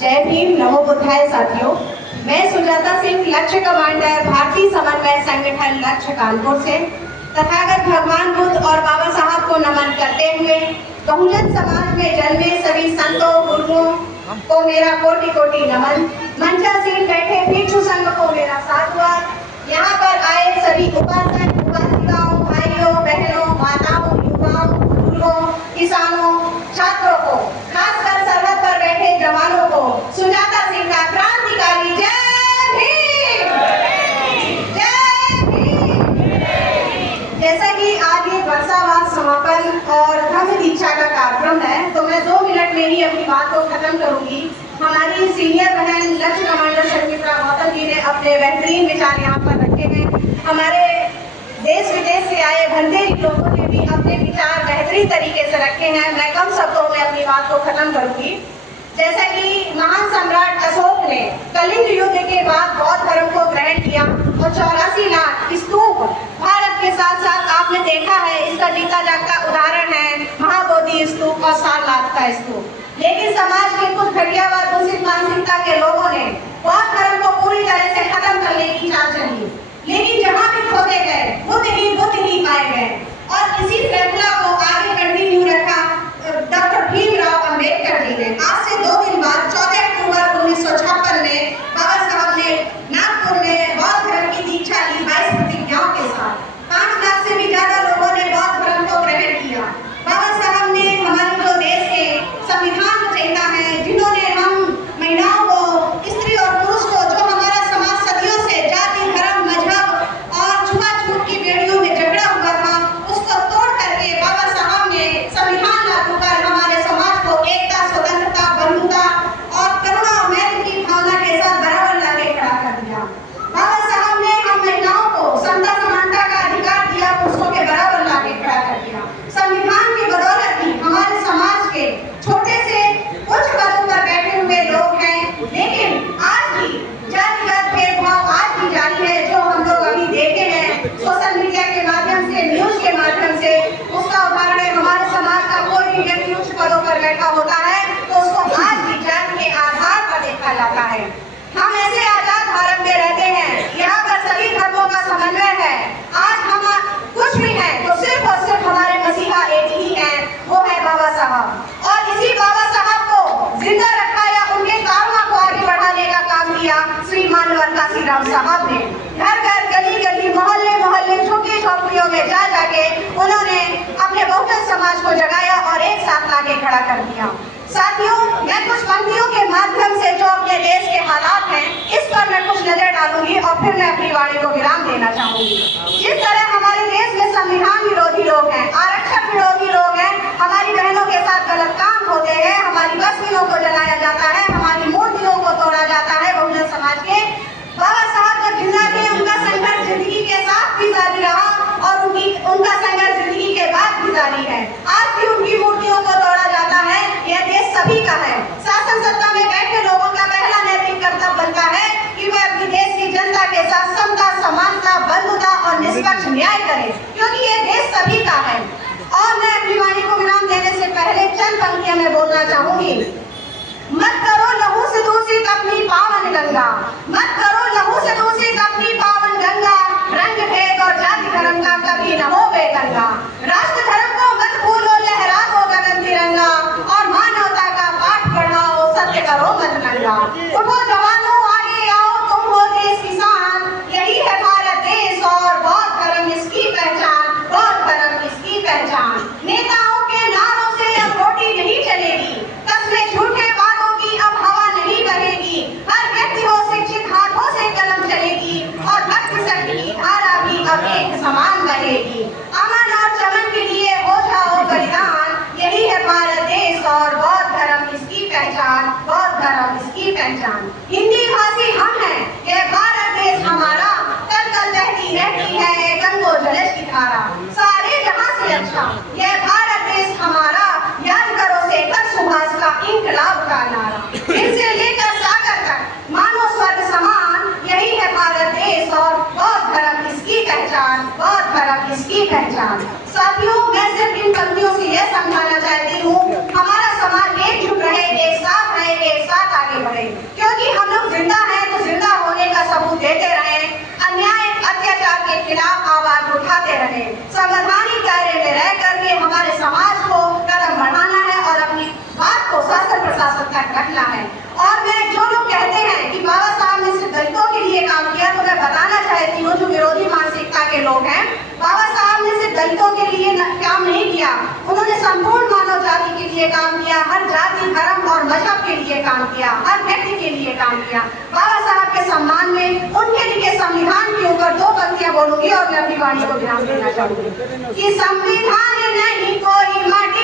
जय भीम, नमो बुद्धाय साथियों। मैं सुजाता सिंह, लक्ष्य कमांडर, भारतीय समन्वय संगठन लक्ष्य कानपुर से तथागत भगवान बुद्ध और बाबा साहब को नमन करते हुए बहुजन समाज में जन्मे सभी संतों गुरुओं को मेरा कोटि कोटि नमन। मंचासीन बैठे भिक्षु संघ को मेरा साधुवाद। यहाँ पर आए सभी उपासक उपासिकाओं, भाइयों बहनों, माताओं, युवाओं, बुजुर्गों, किसानों, छात्रों को, खासकर सरहद पर बैठे जवानों को सुजाता सिंह का क्रांतिकारी जय भीम, जय भीम। जैसा कि आज ये वर्षावास समापन और धम्म दीक्षा का कार्यक्रम है, तो मैं 2 मिनट में ही अपनी बात को खत्म करूंगी। हमारी सीनियर बहन लक्ष्य कमांडर संगीता गौतम जी ने अपने बेहतरीन विचार यहाँ पर रखे हैं। हमारे देश विदेश से आए भंडेरी लोगों ने भी अपने विचार बेहतरीन तरीके से रखे हैं। मैं कम शब्दों में अपनी बात को खत्म करूंगी। जैसा कि महान सम्राट अशोक ने कलिंग युद्ध के बाद बौद्ध धर्म को ग्रहण किया और 84 लाख स्तूप भारत के साथ साथ आपने देखा है, इसका जीता जागता उदाहरण है महाबोधि स्तूप और सारनाथ का स्तूप। लेकिन समाज के कुछ घटिया व दूषित मानसिकता के लोगों ने बौद्ध धर्म को पूरी तरह से खत्म करने की चाल चली, लेकिन जहाँ भी खोदे गए बुद्ध ही पाए गए। और इसी श्रृंखला को आगे कंटिन्यू रखा डॉक्टर भीमराव अंबेडकर जी ने। आज से 2 दिन बाद 14 अक्टूबर 1956 में बाबा साहब ने नागपुर में बौद्ध धर्म की दीक्षा ली 22 प्रतिज्ञाओं के साथ। 5 लाख से भी ज्यादा लोगों ने बौद्ध धर्म को ग्रहण किया। बाबा साहब ने हमारे जो देश के संविधान रचयिता है, जिन्होंने हम महिलाओं को, स्त्री और पुरुष को, जो हमारा समाज सदियों से जाति धर्म मजहब और छुआछूत की बेड़ियों में जकड़ा हुआ था, उसको तोड़ करके बाबा साहब ने संविधान लागू कर हमारे समाज को एकता, स्वतंत्रता, बंधुता और करुणा और मैत्री की भावना के साथ बराबर लाके खड़ा कर दिया। बाबा साहब ने हम महिलाओं को समता समानता का अधिकार दिया, पुरुषों के बराबर लाके खड़ा कर दिया। संविधान की बदौलत ही हमारे समाज के छोटे से उच्च पदों पर बैठे हुए लोग हैं, लेकिन आज भी जातिगत भेदभाव आज भी जारी है, जो हम लोग अभी देखे हैं सोशल मीडिया के माध्यम से, न्यूज के माध्यम से। उसका उदाहरण है, हमारे समाज का कोई भी व्यक्ति उच्च पदों पर बैठा होता है तो उसको आज भी जाति के आधार पर देखा जाता है। हम ऐसे आजाद भारत में रहते हैं, यहाँ पर सभी धर्मों का समन्वय है। आज हम कुछ भी है तो सिर्फ और सिर्फ हमारे मसीहा एक ही है, वो है बाबा साहब। और इसी बाबा साहब को जिंदा रखा या उनके कामों को आगे बढ़ाने का काम किया श्री मानवर काशीराम साहब ने। घर घर, गली गली, मोहल्ले मोहल्ले, झुग्गी झोपड़ियों में जा जाके उन्होंने अपने बहुजन समाज को जगाया और एक साथ लाके खड़ा कर दिया। साथियों, मैं कुछ पंक्तियों के माध्यम से जो अपने देश के हालात हैं, इस पर मैं कुछ नजर डालूंगी और फिर मैं अपनी वाणी को विराम देना चाहूंगी। जिस तरह हमारे देश में संविधान विरोधी लोग हैं, आरक्षक विरोधी लोग हैं, हमारी बहनों के साथ गलत काम होते हैं, हमारी बस्तियों को जलाया जाता है, हमारी मूर्तियों को तोड़ा जाता है बहुजन समाज के। बाबा साहब जब जिंदा थे, उनका संघर्ष जिंदगी के साथ भी जारी रहा और उनका संघर्ष जिंदगी के बाद भी जारी है। आज भी उनकी मूर्तियों को तोड़ा जाता है। यह देश सभी का है। शासन सत्ता में बैठे लोगों का पहला नैतिक कर्तव्य बनता है कि वह अपनी देश की जनता के साथ समता, समानता, बंधुता और निष्पक्ष न्याय करे, क्योंकि यह देश सभी का है। और मैं अपनी वाणी को विराम देने से पहले चंद पंक्तियां मैं बोलना चाहूंगी। मत करो लहू से दूषित अपनी पावन गंगा, मत करो लहू से दूषित अपनी पावन गंगा, रंग भेद और जाति धर्म का कभी न हो बेगंगा। राष्ट्र धर्म को मत भूलो, लहरा दो गगन तिरंगा, और मानवता का पाठ पढ़ाओ, सत्य करो मत नंगा। उठो जवानों आगे आओ, तुम हो देश किसान, यही है भारत देश और बौद्ध धर्म इसकी पहचान, बौद्ध धर्म इसकी पहचान। नेताओं के नारों से अब रोटी नहीं चलेगी, कस्में झूठे वादों की अब हवा नहीं बहेगी। हर व्यक्ति हो शिक्षित, हाथों से कलम चलेगी और भक्ति शक्ति की धारा भी अब एक समान बहेगी। अमन और चमन के लिए हो जाओ बलिदान, यही है भारत देश और बौद्ध धर्म इसकी पहचान, बौद्ध धर्म इसकी पहचान। हिंदी भाषी हम हैं, यह भारत देश हमारा, कल कल बहती रहती है गंगो जलज की धारा। सारे जहां से अच्छा यह भारत देश हमारा, याद करो शेखर सुभाष का इंकलाब का नारा। इनसे लेकर सागर तक मानो स्वर्ग समान, यही है भारत देश और बौद्ध धर्म इसकी पहचान, बौद्ध धर्म इसकी पहचान। साथियों, मैं सिर्फ इन पंक्तियों से यह समझाना चाहती हूँ, हमारा समाज एकजुट रहे, एक साथ रहे, एक साथ आगे बढ़े। के लोग हैं। बाबा साहब ने सिर्फ दलितों के लिए काम नहीं किया, उन्होंने संपूर्ण मानव जाति के लिए काम किया, हर जाति धर्म और मजहब के लिए काम किया, हर व्यक्ति के लिए काम किया। बाबा साहब के सम्मान में उनके लिए संविधान के ऊपर 2 पंक्तियां बोलूंगी और मैं अपनी वाणी को विराम देना चाहूंगी कि संविधान नहीं कोई माटी